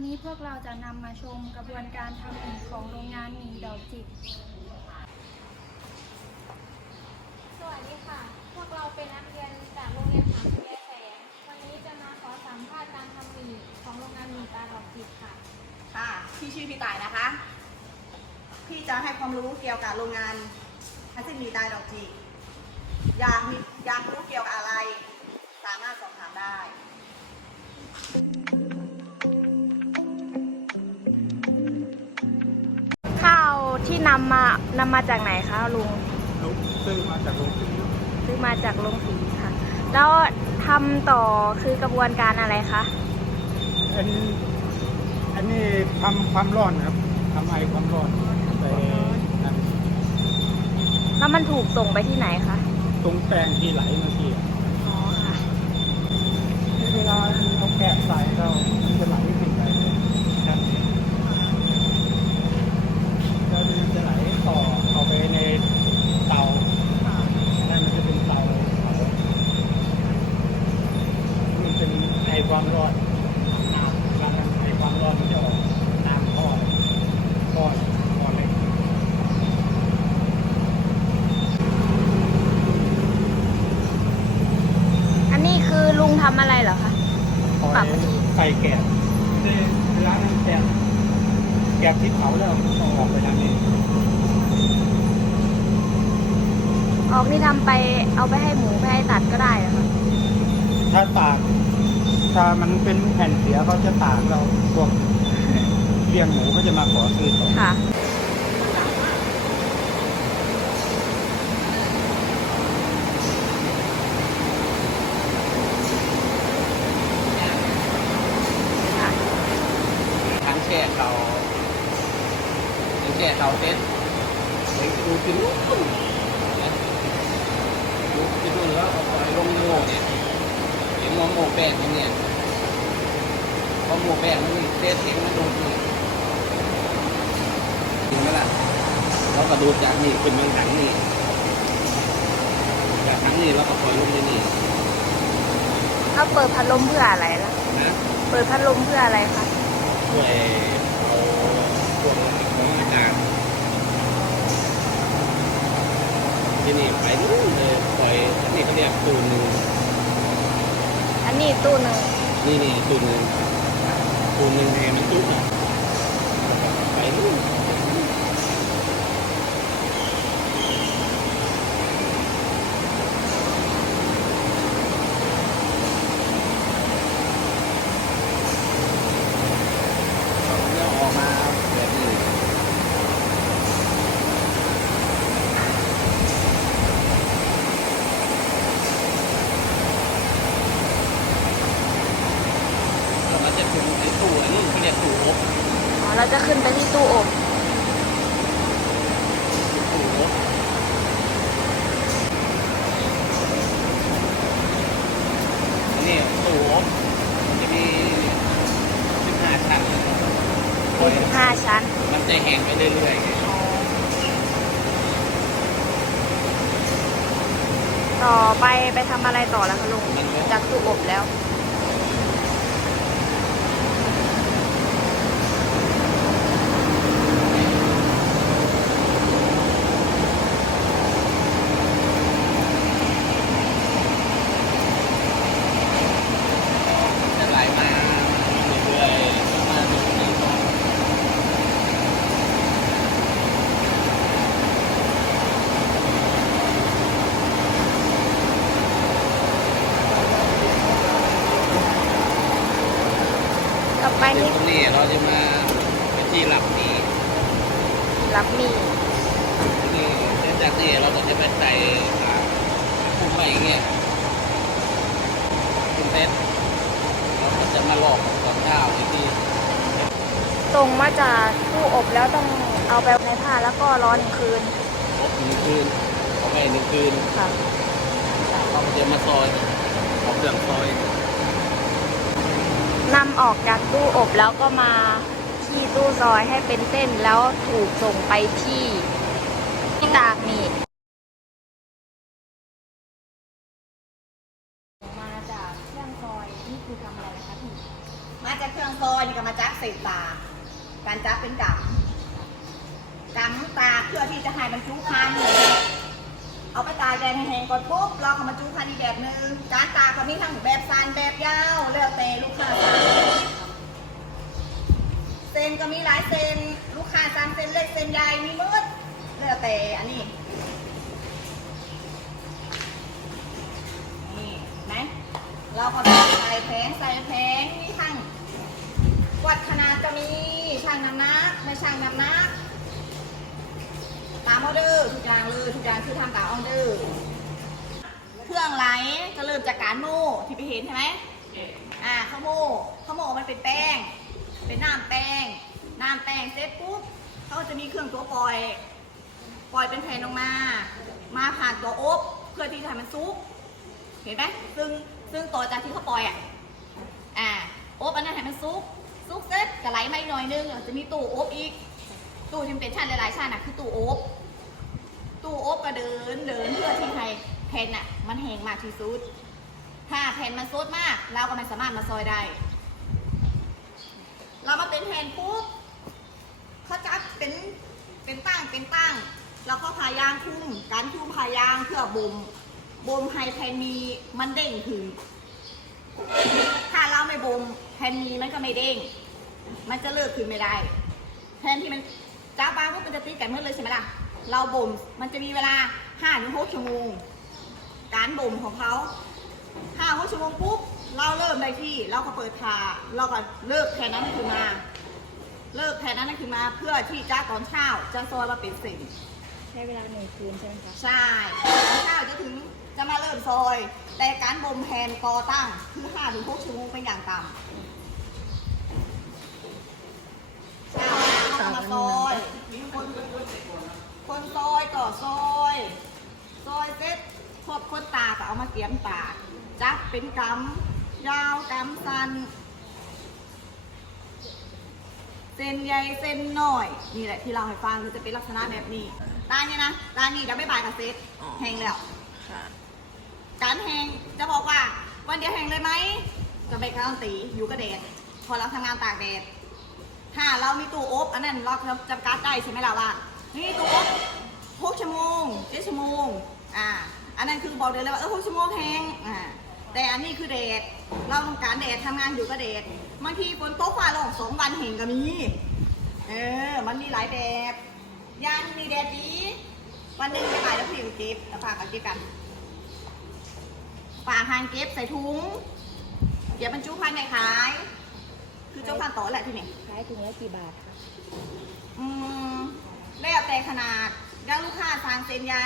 วันนี้พวกเราจะนำมาชมกระบวนการทำหมี่ของโรงงานหมี่ดอกจิก สวัสดีค่ะ พวกเราเป็นนักเรียนจากโรงเรียนหางแยแสง วันนี้จะมาขอสัมภาษณ์การทำหมี่ของโรงงานหมี่ตาดอกจิตค่ะ ค่ะพี่ชื่อพี่ตายนะคะ พี่จะให้ความรู้เกี่ยวกับโรงงานฮัสซินมีตายดอกจีอยากมีอยากรู้เกี่ยวกับอะไร สามารถสอบถามได้ ที่นำมานำมาจากไหนคะลุงลุกซื้อมาจากโรงสีซื้อมาจากโรงสีค่ะ แล้วทำต่อคือกระบวนการอะไรคะอันนี้อันนี้ทำความร้อนครับทำไอความร้อนไปนั่นแล้วมันถูกส่งไปที่ไหนคะตรงแปลงที่ไหลเมื่อกี้อะอ๋อค่ะ เวลาเอาแกะใส่เรามันจะไหลไปไหนครับแล้วมันจะไหลต่อเข้าไปในเตานั่นมันจะเป็นเตาเผามันเป็นไอ ความร้อนน้ำน้ำไอความร้อนมันจะออกตามท่อท่อท่อเหล็กอันนี้คือลุงทำอะไรเหรอคะ คอยปรับพอดีใส่แกะเวลานั้นแกะแกะที่เผาแล้วต้องออกไปทางนี้ออกนี่ทำไปเอาไปให้หมูไปให้ตัดก็ได้เหรอคะถ้าตาก ถ้ามันเป็นแผ่นเสียเขาจะตากเราพวกเลี้ยงหมูเขาจะมาขอซื้อต่อค่ะค่ะทั้งแช่เขาทั้งแช่เขาเซ็ตไปดูกินนู่นนะดูกินนู่นแล้วเอาไปลงโม่เนี่ย เห็นว่าโม่แป้งมันเนี่ยเพราะโม่แป้งมันมีเศษเสียงมันโดนนี่จริงไหมล่ะเราก็ดูจากนี่เป็นเมืองถังนี่จากถังนี่เราก็ปล่อยลงในนี่เขาเปิดพัดลมเพื่ออะไรล่ะ นะเปิดพัดลมเพื่ออะไรคะช่วยเอาพวกของอากาศที่นี่ไปนู่นเลยปล่อยนี่เขาเรียกตูนหนึ่ง อันนี้ตู้หนึ่งนี่นี่ตู้หนึ่งตู้หนึ่งเนี่ยมันจุกอะไปนู่นแล้วออกมาแบบนี้ แล้วมันจะถึงไอ้ตู้อันนี้เขาเรียกตู้อบ อ๋อ เราจะขึ้นไปที่ตู้อบ ตู้อบอันนี้ตู้อบมันจะมีสิบห้าชั้นโดย ห้าชั้น มันจะ แห้งไปเรื่อยๆไงต่อไปไปทำอะไรต่อแล้วคะลุงจากตู้อบแล้ว จะไหลมาเรื่อยๆมาตรงนี้ก่อน ต่อไป ซึ่ง นี่ ตรงนี้เราจะมาเป็นที่หลับนี่ รับมีด นี่เส้นจากนี่เราก็จะไปใส่ขาพุ่มไป อย่างเงี้ยคุณเซ็ตเราก็จะมาหลอกกับข้าวอีกทีส่งมาจากตู้อบแล้วต้องเอาไปในผ้าแล้วก็ร้อนหนึ่งคืนอบหนึ่งคืนเอาไปหนึ่งคืนค่ะ เราก็จะมาซอยเอาเครื่องซอยนำออกจากตู้อบแล้วก็มาที่ตู้ซอยให้เป็นเส้นแล้วถูกส่งไปที่ที่ตากมีดมาจากเครื่องซอยนี่ คือทำอะไรคะพี่มาจากเครื่องซอยนี่ก็มาจากเศษตาการจับเป็นกำกำตากเพื่อที่จะให้บรรจุพันเอาไปตากแดดให้แห้งก่อนปุ๊บเราก็บรรจุพันอีกแบบหนึงการตากก็มีทั้งแบบสั้นแบบยาวแล้วแต่ลูกค้าเส้นก็มีหลายเส้นลูกค้าสั่งเส้นเล็กเส้นใหญ่มีมืดแล้วแต่อันนี้นี่นไหมเราก็ใส่แผงใส่แผงมีทั้ง วัดขนาดก็มีช่างน้ำหนักไม่ช่างน้ำหนักตามออเดอร์ทุกอย่างเลยทุกอย่างคือทำตามออเดอร์เครื่องไหลจะเริ่มจากการโม่ที่ไปเห็นใช่ไหมอ่าข้าวโม่ข้าวโม่มันเป็นแป้ง เป็นน้ำแป้งน้ำแป้งเสร็จปุ๊บเขาก็จะมีเครื่องตัวปล่อย ปล่อยเป็นแผ่นออกมา มาผ่านตัวอบเพื่อที่จะให้มันซุกเห็นไหมซึ่งซึ่งต่อจากที่เขาปล่อยอะอ่าอบอันนั้นให้มันซุก ซุกเสร็จก็ไหลมาอีกหน่อยนึงจะมีตู้อบอีก ตู้ที่มันเป็นชั้นหลายๆชั้นอะคือตู้อบตู้อบก็เดินเดินเพื่อที่ให้แผ่นอะมันแห้งมากที่สุด ถ้าแผ่นมันซุดมาก เราก็ไม่สามารถมาซอยได้ เรามาเป็นแผ่นปุ๊บเขาจัดเป็นเป็นตั้งเป็นตั้งแล้วก็พายางคุ้มการคุ้มพายางเพื่อบ่มบ่มให้แผ่นมีมันเด้งขึ้นถ้าเราไม่บ่ม แผ่นมีมันก็ไม่เด้ง มันจะเลิกขึ้นไม่ได้ แผ่นที่มันจ้าบางปุ๊บมันจะติดกันเมื่อเลยใช่ไหมล่ะ เราบ่ม มันจะมีเวลา5ถึง6ชั่วโมง การบ่มของเขา5 6ชั่วโมงปุ๊บ เราเริ่มได้ที่ เราก็เปิดทาเราก็เลิกแผ่นนั้นขึ้นมา เลิกแผ่นนั้นขึ้นมา เพื่อที่จ้าตอนเช้าจะซอยมาเป็นเส้น ใช้เวลาหนึ่งคืนใช่ไหมคะ ใช่เช้าจะถึงจะมาเริ่มซอย แต่การบ่มแผนก่อตั้งคือ5ถึง6ชั่วโมงเป็นอย่างต่ำเช้าแล้วมาซอยคนคนซอยต่อซอยซอยเสร็จครบคนตาก็เอามาเกียมตากจับเป็นกำยาวกำสั้นเส้นใหญ่เส้นน้อย นี่แหละที่เราให้ฟังคือจะเป็นลักษณะแบบนี้ ตาเนี่ยนะตานี่จะไม่บายกับเซตแห้งแล้วการแห้งจะบอกว่า วันเดียวแห้งเลยไหมจะไปการันตีอยู่กับแดดพอเราทำงานตากแดดถ้าเรามีตู้อบอันนั้นเราจำกัดได้ใช่ไหมล่ะว่านี่ตู้อบหกชั่วโมงเจ็ดชั่วโมงอ่าอันนั้นคือบอกเลยเลยว่าเออหกชั่วโมงแห้งอ่าแต่อันนี้คือแดดเราต้องการแดดทำงานอยู่กับแดดบางทีฝนตกฟ้าร้องสองวันแห้งก็มี เออ มันมีหลายแบบ ยางมีแดดดี วันหนึ่งไปขายแล้วผิวเก็บแล้วฝากกันเก็บกันฝากทานเก็บใส่ถุง เดี๋ยวบรรจุภัณฑ์ในขาย คือเจ้าพันต่อแหละที่นี่ขายถุงละกี่บาทคะอืมแล้วแต่ขนาดย่างลูกค้าสั่งเซนใหญ่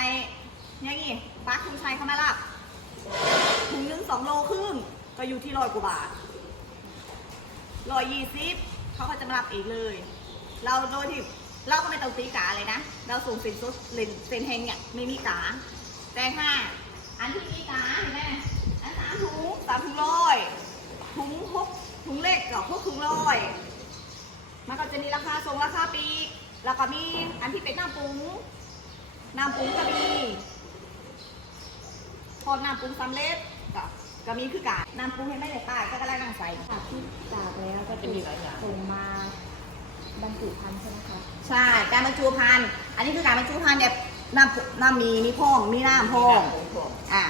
ยังงี้ปักคุณชัยเข้ามารับถุงหนึงสองโลครึ่งก็อยู่ที่ร้อยกว่าบาทร้อยยี่สิบเขาก็จะมารับเองเลย เราโดยที่ เราก็ไม่ต้องตีกาเลยนะ เราส่งเซ็นซุดเลนเซ็นแฮงเนี่ยไม่มีกา แต่ถ้าอันที่มีกาเห็นไหมอันสามถุงสามถุงร้อยถุงหกถุงเล็กกับพวกถุงร้อยมันก็จะมีราคาทรงราคาปีกแล้วก็มีอันที่เป็นน้ำปรุงน้ำปรุงก็มีพอน้ำปรุงสำเร็จก็ก็มีคือกันน้ำปรุงให้ไม่ได้ป้ายก็กระไรนั่งใส่จากที่ตากแล้วจะถูกส่งมา บรรจุภัณฑ์ใช่ไหมคะใช่ การบรรจุภัณฑ์อันนี้คือการบรรจุภัณฑ์แบบน้ำปรุน้ำมีมีพ่องมีน้ำพ่องอ่า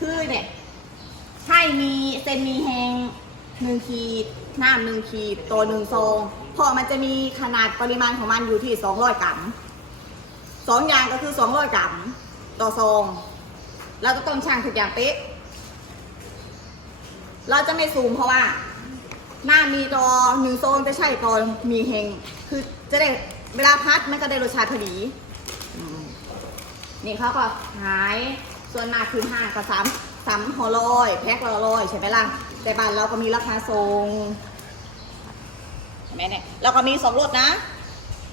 คือเนี่ยให้มีเซนมีแหงหนึ่งขีดน้ำหนึ่งขีดตัวหนึ่งซองเพอมันจะมีขนาดปริมาณของมันอยู่ที่ 200 กรัมสองอย่างก็คือ 200 กรัมต่อซองเราจะต้องชั่งทุกอย่างเป๊ะเราจะไม่ซูมเพราะว่า หน้ามีตอหนึ่งโซนจะใช่ตอมีเฮง คือจะได้เวลาพัดมันก็ได้รสชาติพอดีอืมนี่เขาก็ขายส่วนมากคือห้างก็สามสามห่อลอย แพ็คละร้อยใช่ไหมล่ะ แต่บ้านเราก็มีราคาทรงเห็นไหมเนี่ยเราก็มีสองรสนะ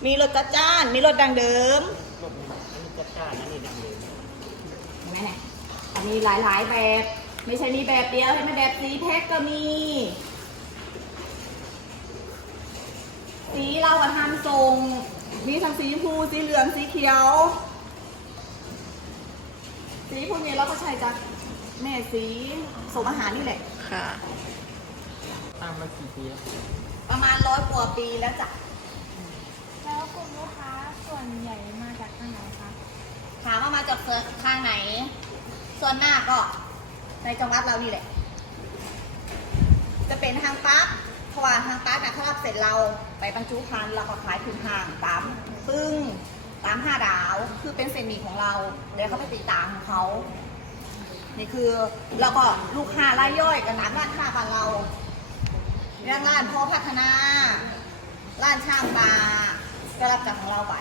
มีรสจัดจ้าน มีรสดังเดิมรถนี้อันนี้จัดจ้านอันนี้ดังเลยเห็นไหมเนี่ยอันนี้หลายๆแบบ ไม่ใช่มีแบบเดียวเห็นไหมแบบสีแพ็คก็มี สีเราอะทำทรง มีทั้งสีชมพูสีเหลืองสีเขียว สีพวกนี้เราก็ใช้จากแม่สีสมอาหารนี่แหละ ค่ะตั้งมากี่ปีแล้วประมาณร้อยกว่าปีแล้วจ้ะแล้วกลุ่มลูกค้าส่วนใหญ่มาจากทางไหนคะ ถามว่ามาจากทางไหน ส่วนมากก็ในจังหวัดเรานี่แหละ จะเป็นทางปั๊บเพราะว่าทางปั๊บนะเขารับเสร็จเรา ไปบรรจุภัณฑ์เราก็ขายถึงห่างตามปึ้งตามห้าดาว คือเป็นเซนมีของเราเดี๋ยวเขาไปติดตามของเขานี่คือแล้วก็ลูกค้ารายย่อยกับน้ำร้านค้าบ้านเราเรื่องร้านพ่อพัฒนาร้านช่างบาร์ก็รับจากของเราไป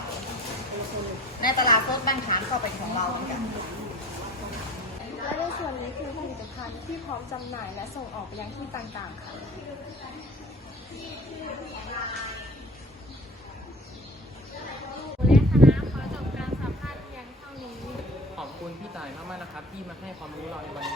ในตลาดสดบ้านขามก็เป็นของเราเหมือนกันและในส่วนนี้คือผลิตภัณฑ์ที่พร้อมจำหน่ายและส่งออกไปยังที่ต่างๆค่ะ ขอจบการสัมภาษณ์เพียงเท่านี้ขอบคุณพี่ต่ายมากๆนะครับ ที่มาให้ความรู้เราในวันนี้